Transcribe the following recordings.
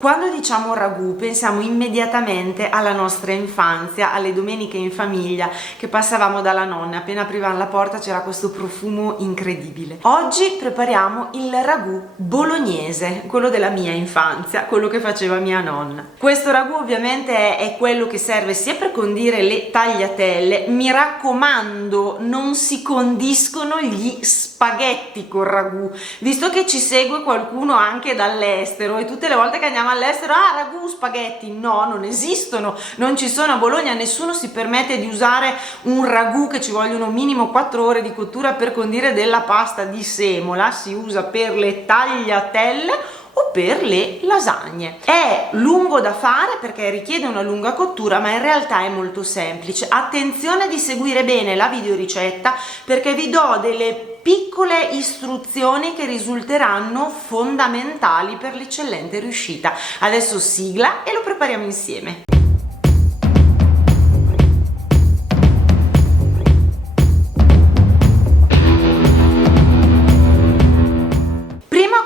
Quando diciamo ragù pensiamo immediatamente alla nostra infanzia, alle domeniche in famiglia che passavamo dalla nonna, appena aprivamo la porta c'era questo profumo incredibile. Oggi prepariamo il ragù bolognese, quello della mia infanzia, quello che faceva mia nonna. Questo ragù ovviamente è quello che serve sia per condire le tagliatelle, mi raccomando non si condiscono gli spaghetti col ragù, visto che ci segue qualcuno anche dall'estero e tutte le volte che andiamo all'estero, ragù, spaghetti, no, non esistono, non ci sono a Bologna, nessuno si permette di usare un ragù che ci vogliono minimo 4 ore di cottura per condire della pasta di semola, si usa per le tagliatelle o per le lasagne. È lungo da fare perché richiede una lunga cottura, ma in realtà è molto semplice. Attenzione di seguire bene la videoricetta perché vi do delle piccole istruzioni che risulteranno fondamentali per l'eccellente riuscita. Adesso sigla e lo prepariamo insieme.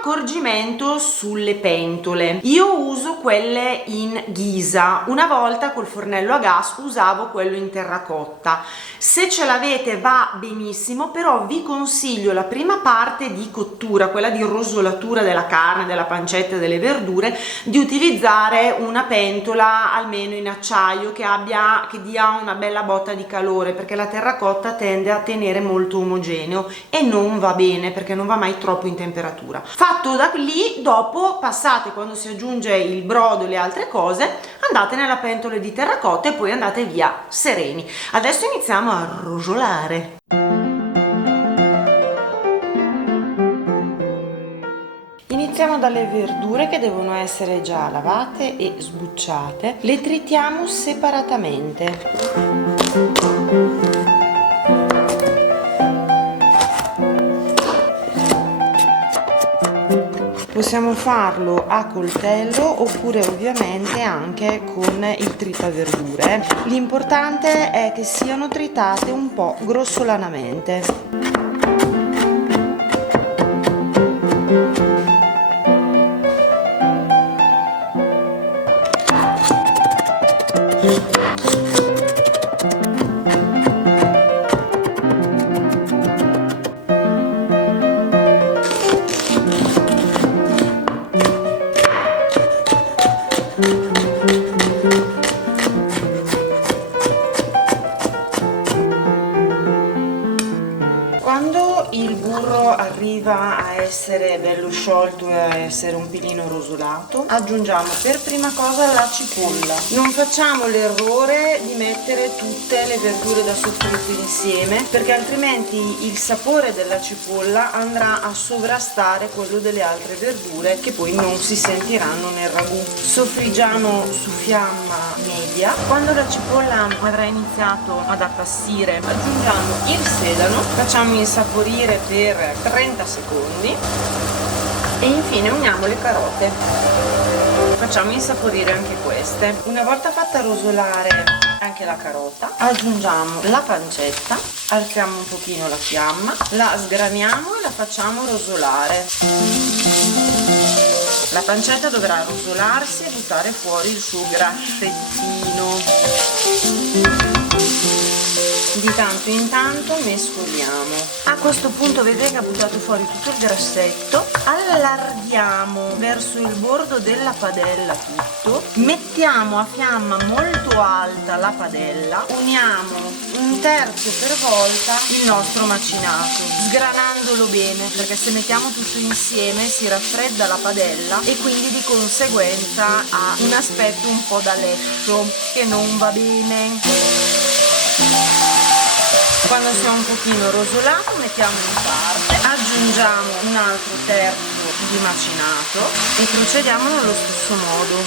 Accorgimento sulle pentole: io uso quelle in ghisa, una volta col fornello a gas usavo quello in terracotta. Se ce l'avete va benissimo, però vi consiglio la prima parte di cottura, quella di rosolatura della carne, della pancetta e delle verdure, di utilizzare una pentola almeno in acciaio che dia una bella botta di calore, perché la terracotta tende a tenere molto omogeneo e non va bene perché non va mai troppo in temperatura. Fatto da lì, dopo passate, quando si aggiunge il brodo e le altre cose, andate nella pentola di terracotta e poi andate via sereni. Adesso iniziamo a rosolare. Iniziamo dalle verdure che devono essere già lavate e sbucciate, le tritiamo separatamente. Possiamo farlo a coltello oppure ovviamente anche con il tritaverdure. L'importante è che siano tritate un po' grossolanamente. Quando il burro arriva a essere bello sciolto e a essere un pilino rosolato, aggiungiamo per prima cosa la cipolla. Non facciamo l'errore di mettere tutte le verdure da soffritto insieme, perché altrimenti il sapore della cipolla andrà a sovrastare quello delle altre verdure che poi non si sentiranno nel ragù. Soffriggiamo su fiamma media. Quando la cipolla avrà iniziato ad appassire, aggiungiamo il sedano, facciamo insaporire per 30 secondi e infine uniamo le carote, facciamo insaporire anche queste. Una volta fatta rosolare anche la carota, aggiungiamo la pancetta, alziamo un pochino la fiamma, la sgraniamo e la facciamo rosolare. La pancetta dovrà rosolarsi e buttare fuori il suo grassettino. Di tanto in tanto mescoliamo. A questo punto vedete che ha buttato fuori tutto il grassetto, allarghiamo verso il bordo della padella tutto, mettiamo a fiamma molto alta la padella, uniamo un terzo per volta il nostro macinato, sgranandolo bene, perché se mettiamo tutto insieme si raffredda la padella e quindi di conseguenza ha un aspetto un po' da lescio che non va bene. Quando sia un pochino rosolato mettiamo in parte, aggiungiamo un altro terzo di macinato e procediamo nello stesso modo.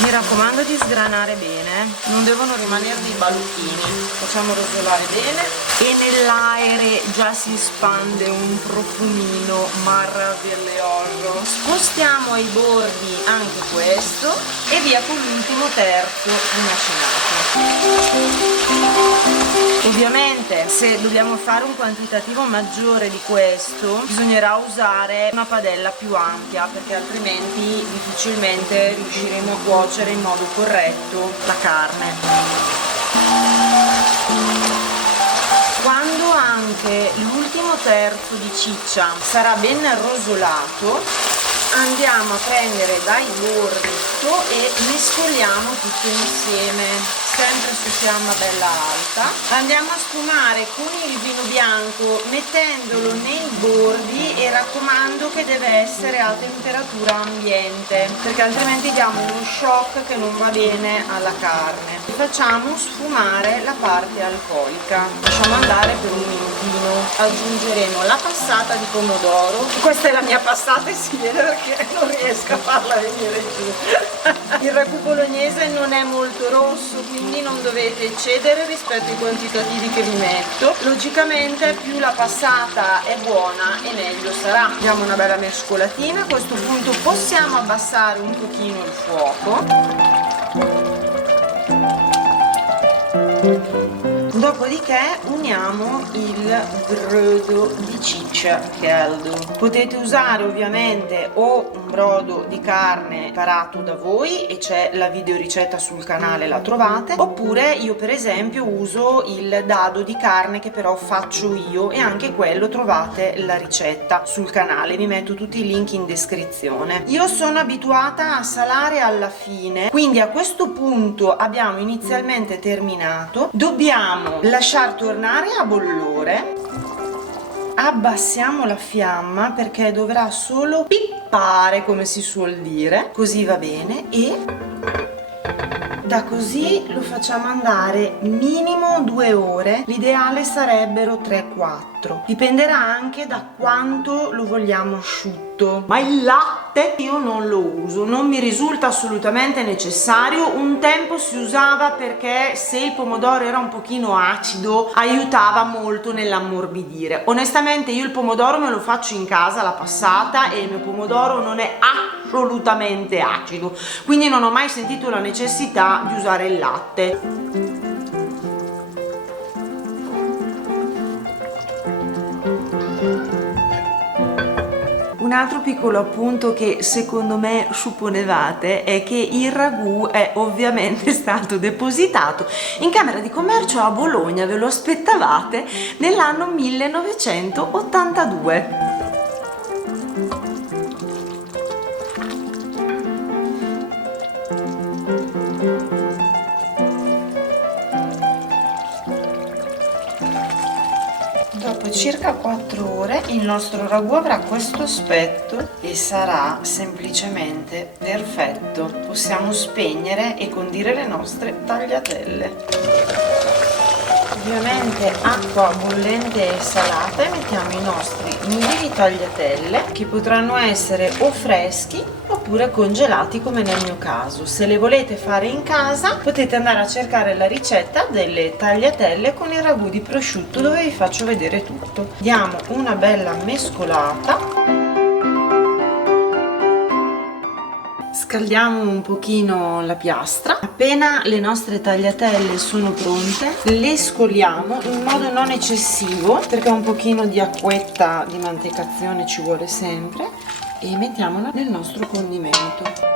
Mi raccomando di sgranare bene, non devono rimanere dei ballottini. Facciamo rosolare bene e nell'aere già si spande un profumino meraviglioso. Spostiamo ai bordi anche questo e via con l'ultimo terzo di macinato. Ovviamente se dobbiamo fare un quantitativo maggiore di questo bisognerà usare una padella più ampia, perché altrimenti difficilmente riusciremo a cuocere in modo corretto la carne. Quando anche l'ultimo terzo di ciccia sarà ben rosolato, andiamo a prendere dai bordi e mescoliamo tutto insieme, sempre su fiamma bella alta. Andiamo a sfumare con il vino bianco mettendolo nei bordi e raccomando che deve essere a temperatura ambiente, perché altrimenti diamo uno shock che non va bene alla carne. Facciamo sfumare la parte alcolica, lasciamo andare per un minutino. Aggiungeremo la passata di pomodoro. Questa è la mia passata e si vede perché non riesco a farla venire giù. Il ragù bolognese non è molto rosso, quindi non dovete eccedere rispetto ai quantitativi che vi metto. Logicamente più la passata è buona e meglio sarà. Diamo una bella mescolatina. A questo punto possiamo abbassare un pochino il fuoco. Dopodiché uniamo il brodo di ciccia caldo. Potete usare ovviamente o un brodo di carne preparato da voi e c'è la videoricetta sul canale, la trovate, oppure io per esempio uso il dado di carne che però faccio io e anche quello trovate la ricetta sul canale, vi metto tutti i link in descrizione. Io sono abituata a salare alla fine, quindi a questo punto abbiamo inizialmente terminato, dobbiamo lasciar tornare a bollore, abbassiamo la fiamma perché dovrà solo pippare, come si suol dire, così va bene, e da così lo facciamo andare minimo 2 ore, l'ideale sarebbero 3-4, dipenderà anche da quanto lo vogliamo asciutto. Ma il latte io non lo uso, non mi risulta assolutamente necessario. Un tempo si usava perché se il pomodoro era un pochino acido aiutava molto nell'ammorbidire. Onestamente io il pomodoro me lo faccio in casa, la passata, e il mio pomodoro non è assolutamente acido, quindi non ho mai sentito la necessità di usare il latte. Un altro piccolo appunto che secondo me supponevate è che il ragù è ovviamente stato depositato in Camera di Commercio a Bologna, ve lo aspettavate, nell'anno 1982. Dopo circa 4 ore il nostro ragù avrà questo aspetto e sarà semplicemente perfetto. Possiamo spegnere e condire le nostre tagliatelle. Ovviamente acqua bollente e salata e mettiamo i nostri nidi di tagliatelle, che potranno essere o freschi oppure congelati come nel mio caso. Se le volete fare in casa potete andare a cercare la ricetta delle tagliatelle con il ragù di prosciutto, dove vi faccio vedere tutto. Diamo una bella mescolata. Scaldiamo un pochino la piastra. Appena le nostre tagliatelle sono pronte le scoliamo in modo non eccessivo, perché un pochino di acquetta di mantecazione ci vuole sempre, e mettiamola nel nostro condimento.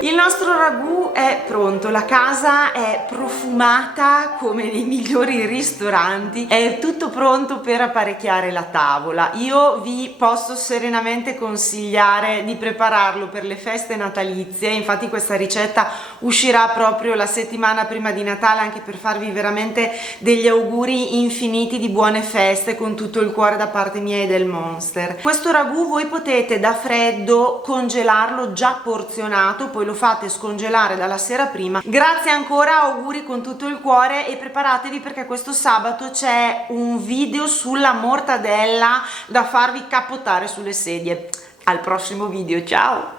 Il nostro ragù è pronto, la casa è profumata come nei migliori ristoranti, è tutto pronto per apparecchiare la tavola. Io vi posso serenamente consigliare di prepararlo per le feste natalizie, infatti questa ricetta uscirà proprio la settimana prima di Natale, anche per farvi veramente degli auguri infiniti di buone feste con tutto il cuore da parte mia e del Monster. Questo ragù voi potete da freddo congelarlo già porzionato, poi lo fate scongelare dalla sera prima. Grazie ancora, auguri con tutto il cuore, e preparatevi perché questo sabato c'è un video sulla mortadella da farvi capottare sulle sedie. Al prossimo video, ciao!